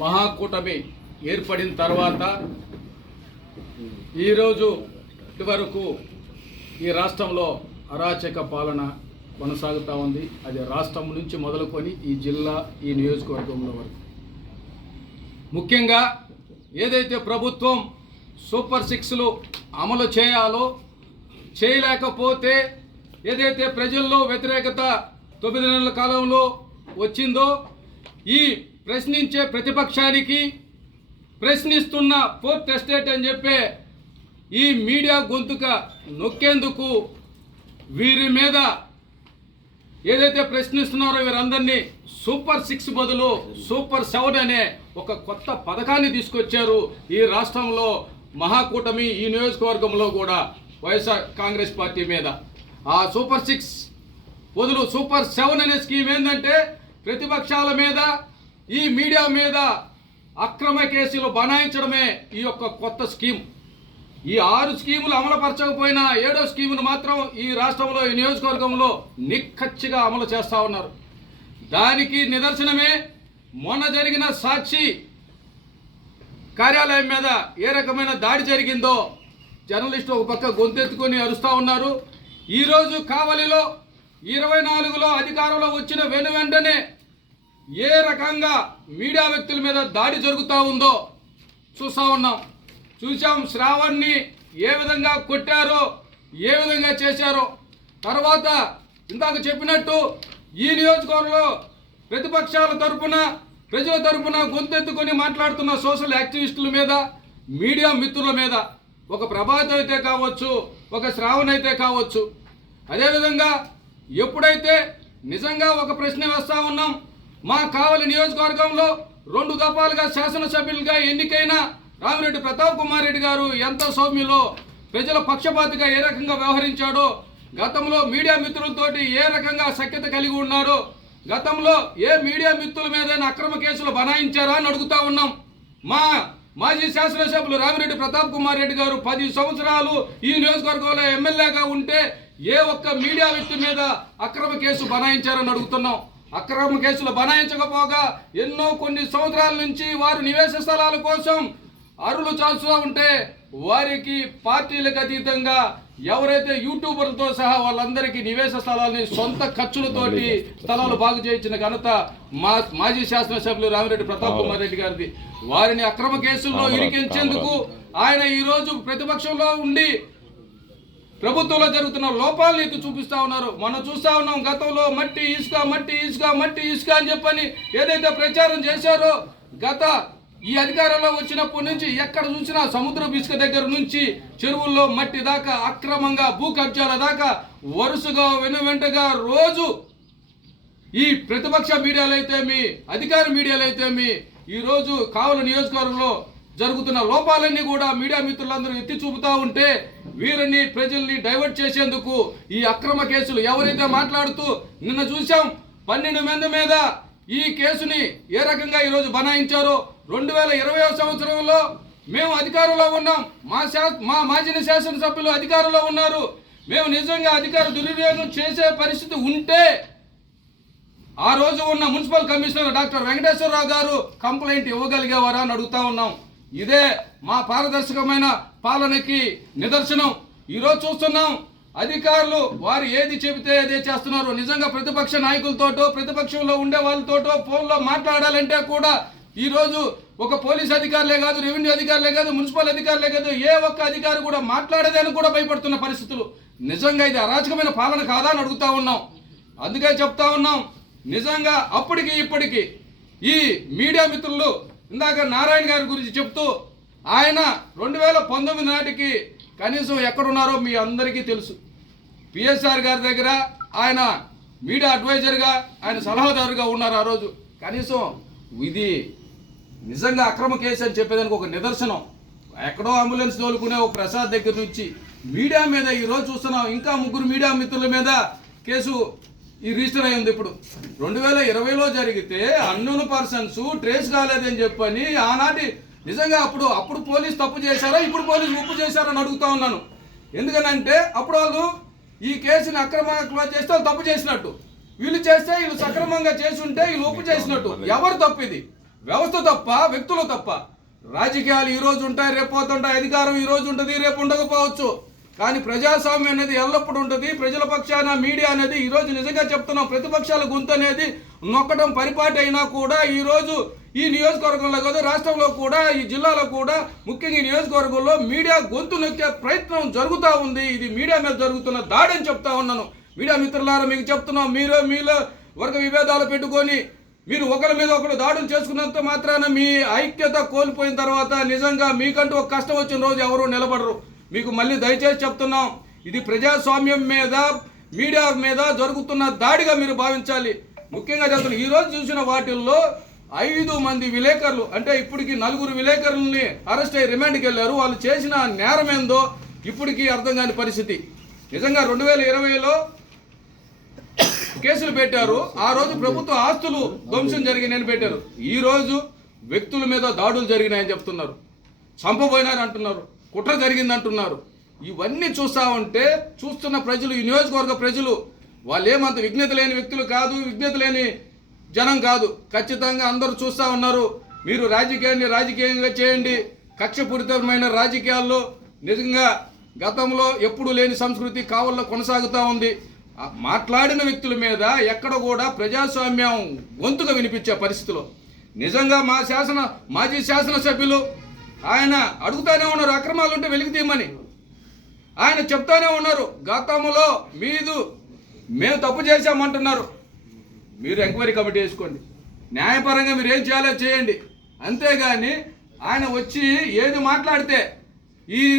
మహాకూటమి ఏర్పడిన తర్వాత ఈరోజు ఇటువరకు ఈ రాష్ట్రంలో అరాచక పాలన కొనసాగుతూ ఉంది. అది రాష్ట్రం నుంచి మొదలుకొని ఈ జిల్లా ఈ నియోజకవర్గంలో వరకు. ముఖ్యంగా ఏదైతే ప్రభుత్వం సూపర్ సిక్స్లు అమలు చేయాలో చేయలేకపోతే ఏదైతే ప్రజల్లో వ్యతిరేకత తొమ్మిది నెలల కాలంలో వచ్చిందో ఈ ప్రశ్నించే ప్రతిపక్షానికి ప్రశ్నిస్తున్న ఫోర్త్ ఎస్టేట్ అని చెప్పే ఈ మీడియా గొంతుక నొక్కేందుకు వీరి మీద ఏదైతే ప్రశ్నిస్తున్నారో వీరందరినీ సూపర్ సిక్స్ బదులు సూపర్ సెవెన్ అనే ఒక కొత్త పథకాన్ని తీసుకొచ్చారు ఈ రాష్ట్రంలో మహాకూటమి ఈ నియోజకవర్గంలో కూడా వైఎస్ఆర్ కాంగ్రెస్ పార్టీ మీద. ఆ సూపర్ సిక్స్ బదులు సూపర్ సెవెన్ అనే స్కీమ్ ఏంటంటే ప్రతిపక్షాల మీద ఈ మీడియా మీద అక్రమ కేసులు బనాయించడమే ఈ యొక్క కొత్త స్కీమ్. ఈ ఆరు స్కీములు అమలుపరచకపోయినా ఏడో స్కీమును మాత్రం ఈ రాష్ట్రంలో ఈ నియోజకవర్గంలో నిక్కచ్చిగా అమలు చేస్తూ ఉన్నారు. దానికి నిదర్శనమే మొన్న జరిగిన సాక్షి కార్యాలయం మీద ఏ రకమైన దాడి జరిగిందో జర్నలిస్టు ఒక పక్క గొంతెత్తుకొని అరుస్తూ ఉన్నారు. ఈరోజు కావలిలో ఇరవై నాలుగులో అధికారంలో వచ్చిన వెను వెంటనే ఏ రకంగా మీడియా వ్యక్తుల మీద దాడి జరుగుతూ ఉందో చూస్తూ ఉన్నాం. చూసాం శ్రావణ్ని ఏ విధంగా కొట్టారో ఏ విధంగా చేశారో. తర్వాత ఇందాక చెప్పినట్టు ఈ నియోజకవర్గంలో ప్రతిపక్షాల తరపున ప్రజల తరపున గొంతెత్తుకొని మాట్లాడుతున్న సోషల్ యాక్టివిస్టుల మీద మీడియా మిత్రుల మీద ఒక ప్రభాతం అయితే కావచ్చు ఒక శ్రావణ్ అయితే కావచ్చు. అదేవిధంగా ఎప్పుడైతే నిజంగా ఒక ప్రశ్న వేస్తూ ఉన్నాం మా కావలి నియోజకవర్గంలో రెండు దఫాలుగా శాసనసభ్యులుగా ఎన్నికైన రామిరెడ్డి ప్రతాప్ కుమార్ రెడ్డి గారు ఎంత సౌమ్యులో ప్రజల పక్షపాతిగా ఏ రకంగా వ్యవహరించాడో గతంలో మీడియా మిత్రులతోటి ఏ రకంగా సఖ్యత కలిగి ఉన్నారో గతంలో ఏ మీడియా మిత్రుల మీద అక్రమ కేసులు బనాయించారా అని అడుగుతా ఉన్నాం. మా మాజీ శాసనసభ్యులు రామిరెడ్డి ప్రతాప్ కుమార్ రెడ్డి గారు పది సంవత్సరాలు ఈ నియోజకవర్గంలో ఎమ్మెల్యేగా ఉంటే ఏ ఒక్క మీడియా వ్యక్తి మీద అక్రమ కేసు బనాయించారని అడుగుతున్నాం. అక్రమ కేసులు బనాయించకపోగా ఎన్నో కొన్ని సంవత్సరాల నుంచి వారు నివేశ స్థలాల కోసం అరులు చాల్చుతూ ఉంటే వారికి పార్టీలకు అతీతంగా ఎవరైతే యూట్యూబర్లతో సహా వాళ్ళందరికీ నివేశ స్థలాల్ని సొంత ఖర్చులతోటి స్థలాలు బాగు చేయించిన ఘనత మా మాజీ శాసనసభ్యులు రామిరెడ్డి ప్రతాప్ కుమార్ రెడ్డి గారిది. వారిని అక్రమ కేసుల్లో ఇరికించేందుకు ఆయన ఈ రోజు ప్రతిపక్షంలో ఉండి ప్రభుత్వంలో జరుగుతున్న లోపాలను ఎత్తి చూపిస్తా ఉన్నారు. మనం చూస్తా ఉన్నాం గతంలో మట్టి ఇసుక మట్టి ఇసుక మట్టి ఇసుక అని చెప్పని ఏదైతే ప్రచారం చేశారో గత ఈ అధికారంలో వచ్చినప్పటి నుంచి ఎక్కడ చూసినా సముద్ర ఇసుక దగ్గర నుంచి చెరువుల్లో మట్టి దాకా అక్రమంగా భూ కబ్జాల దాకా వరుసగా వెను వెంటగా రోజు ఈ ప్రతిపక్ష మీడియాలు అయితేమి అధికార మీడియాలు అయితేమి ఈరోజు కావల నియోజకవర్గంలో జరుగుతున్న లోపాలన్నీ కూడా మీడియా మిత్రులందరూ ఎత్తి చూపుతా ఉంటే వీరిని ప్రజల్ని డైవర్ట్ చేసేందుకు ఈ అక్రమ కేసులు ఎవరైతే మాట్లాడుతూ నిన్న చూసాం పన్నెండు మంది మీద ఈ కేసుని ఏ రకంగా ఈరోజు బనాయించారో రెండు వేల ఇరవై సంవత్సరంలో మేము అధికారంలో ఉన్నాం. మా శా మా మాజీ శాసనసభ్యులు అధికారంలో ఉన్నారు. మేము నిజంగా అధికార దుర్వినియోగం చేసే పరిస్థితి ఉంటే ఆ రోజు ఉన్న మున్సిపల్ కమిషనర్ డాక్టర్ వెంకటేశ్వరరావు గారు కంప్లైంట్ ఇవ్వగలిగేవారా అని అడుగుతా ఉన్నాం. ఇదే మా పారదర్శకమైన పాలనకి నిదర్శనం. ఈరోజు చూస్తున్నాం అధికారులు వారు ఏది చెబితే అదే చేస్తున్నారు. నిజంగా ప్రతిపక్ష నాయకులతోటో ప్రతిపక్షంలో ఉండే వాళ్ళతోటో ఫోన్లో మాట్లాడాలంటే కూడా ఈరోజు ఒక పోలీస్ అధికారులే కాదు రెవెన్యూ అధికారులే కాదు మున్సిపల్ అధికారులే కాదు ఏ ఒక్క అధికారి కూడా మాట్లాడేదని కూడా భయపడుతున్న పరిస్థితులు. నిజంగా ఇది అరాచకమైన పాలన కాదా అని అడుగుతా ఉన్నాం. అందుకే చెప్తా ఉన్నాం నిజంగా అప్పటికి ఇప్పటికి ఈ మీడియా మిత్రులు ఇందాక నారాయణ గారి గురించి చెప్తూ ఆయన రెండు వేల పంతొమ్మిది నాటికి కనీసం ఎక్కడున్నారో మీ అందరికీ తెలుసు. పిఎస్ఆర్ గారి దగ్గర ఆయన మీడియా అడ్వైజర్గా ఆయన సలహాదారుగా ఉన్నారు ఆ రోజు. కనీసం ఇది నిజంగా అక్రమ కేసు అని చెప్పేదానికి ఒక నిదర్శనం. ఎక్కడో అంబులెన్స్ తోలుకునే ఒక ప్రసాద్ దగ్గర నుంచి మీడియా మీద ఈరోజు చూస్తున్నాం. ఇంకా ముగ్గురు మీడియా మిత్రుల మీద కేసు ఈ రిజిస్టర్ అయింది ఇప్పుడు. రెండు వేల ఇరవైలో జరిగితే అన్నోన్ పర్సన్స్ ట్రేస్ కాలేదని చెప్పని ఆనాటి నిజంగా అప్పుడు అప్పుడు పోలీస్ తప్పు చేశారా ఇప్పుడు పోలీసు ఉప్పు చేశారని అడుగుతా ఉన్నాను. ఎందుకనంటే అప్పుడు వాళ్ళు ఈ కేసుని అక్రమంగా క్లోజ్ చేస్తే వాళ్ళు తప్పు చేసినట్టు. వీళ్ళు చేస్తే వీళ్ళు సక్రమంగా చేసి ఉంటే వీళ్ళు ఉప్పు చేసినట్టు. ఎవరు తప్పు ఇది? వ్యవస్థ తప్ప వ్యక్తులు తప్ప. రాజకీయాలు ఈ రోజు ఉంటాయి రేపు పోతుంటాయి. అధికారం ఈ రోజు ఉంటుంది రేపు ఉండకపోవచ్చు. కానీ ప్రజాస్వామ్యం అనేది ఎల్లప్పుడూ ఉంటుంది. ప్రజల పక్షాన మీడియా అనేది ఈ రోజు నిజంగా చెప్తున్నాం. ప్రతిపక్షాల గొంతు అనేది నొక్కడం పరిపాటి అయినా కూడా ఈ రోజు ఈ నియోజకవర్గంలో కాదు రాష్ట్రంలో కూడా ఈ జిల్లాలో కూడా ముఖ్యంగా ఈ నియోజకవర్గంలో మీడియా గొంతు నొక్కే ప్రయత్నం జరుగుతూ ఉంది. ఇది మీడియా మీద జరుగుతున్న దాడి అని చెప్తా ఉన్నాను. మీడియా మిత్రులారా మీకు చెప్తున్నాం. మీరు మీలో వర్గ విభేదాలు పెట్టుకొని మీరు ఒకరి మీద ఒకరు దాడులు చేసుకున్నంత మాత్రాన మీ ఐక్యత కోల్పోయిన తర్వాత నిజంగా మీకంటూ ఒక కష్టం వచ్చిన రోజు ఎవరు నిలబడరు. మీకు మళ్ళీ దయచేసి చెప్తున్నాం ఇది ప్రజాస్వామ్యం మీద మీడియా మీద జరుగుతున్న దాడిగా మీరు భావించాలి. ముఖ్యంగా చెప్తున్నాం ఈరోజు చూసిన వాటిల్లో ఐదు మంది విలేకరులు అంటే ఇప్పటికి నలుగురు విలేకరుల్ని అరెస్ట్ అయ్యి రిమాండ్కి వెళ్ళారు. వాళ్ళు చేసిన నేరం ఏందో ఇప్పటికీ అర్థం కాని పరిస్థితి. నిజంగా రెండు వేల ఇరవైలో కేసులు పెట్టారు. ఆ రోజు ప్రభుత్వ ఆస్తులు ధ్వంసం జరిగినాయని పెట్టారు. ఈ రోజు వ్యక్తుల మీద దాడులు జరిగినాయని చెప్తున్నారు. చంపబోయినారు అంటున్నారు కుట్ర జరిగిందంటున్నారు. ఇవన్నీ చూస్తా ఉంటే చూస్తున్న ప్రజలు ఈ నియోజకవర్గ ప్రజలు వాళ్ళు ఏమంత విఘ్నత లేని వ్యక్తులు కాదు విఘ్నత లేని జనం కాదు. ఖచ్చితంగా అందరూ చూస్తా ఉన్నారు. మీరు రాజకీయాన్ని రాజకీయంగా చేయండి. కక్షపూరితమైన రాజకీయాల్లో నిజంగా గతంలో ఎప్పుడూ లేని సంస్కృతి కావల్లో కొనసాగుతూ ఉంది. మాట్లాడిన వ్యక్తుల మీద ఎక్కడ కూడా ప్రజాస్వామ్యం గొంతుగా వినిపించే పరిస్థితిలో. నిజంగా మా శాసన మాజీ శాసనసభ్యులు ఆయన అడుగుతానే ఉన్నారు అక్రమాలు ఉంటే వెలికి తీయమని. ఆయన చెప్తానే ఉన్నారు గతంలో మీదు మేము తప్పు చేశామంటున్నారు. మీరు ఎంక్వైరీ కమిటీ వేసుకోండి. న్యాయపరంగా మీరు ఏం చేయాలో చేయండి. అంతేగాని ఆయన వచ్చి ఏది మాట్లాడితే ఈ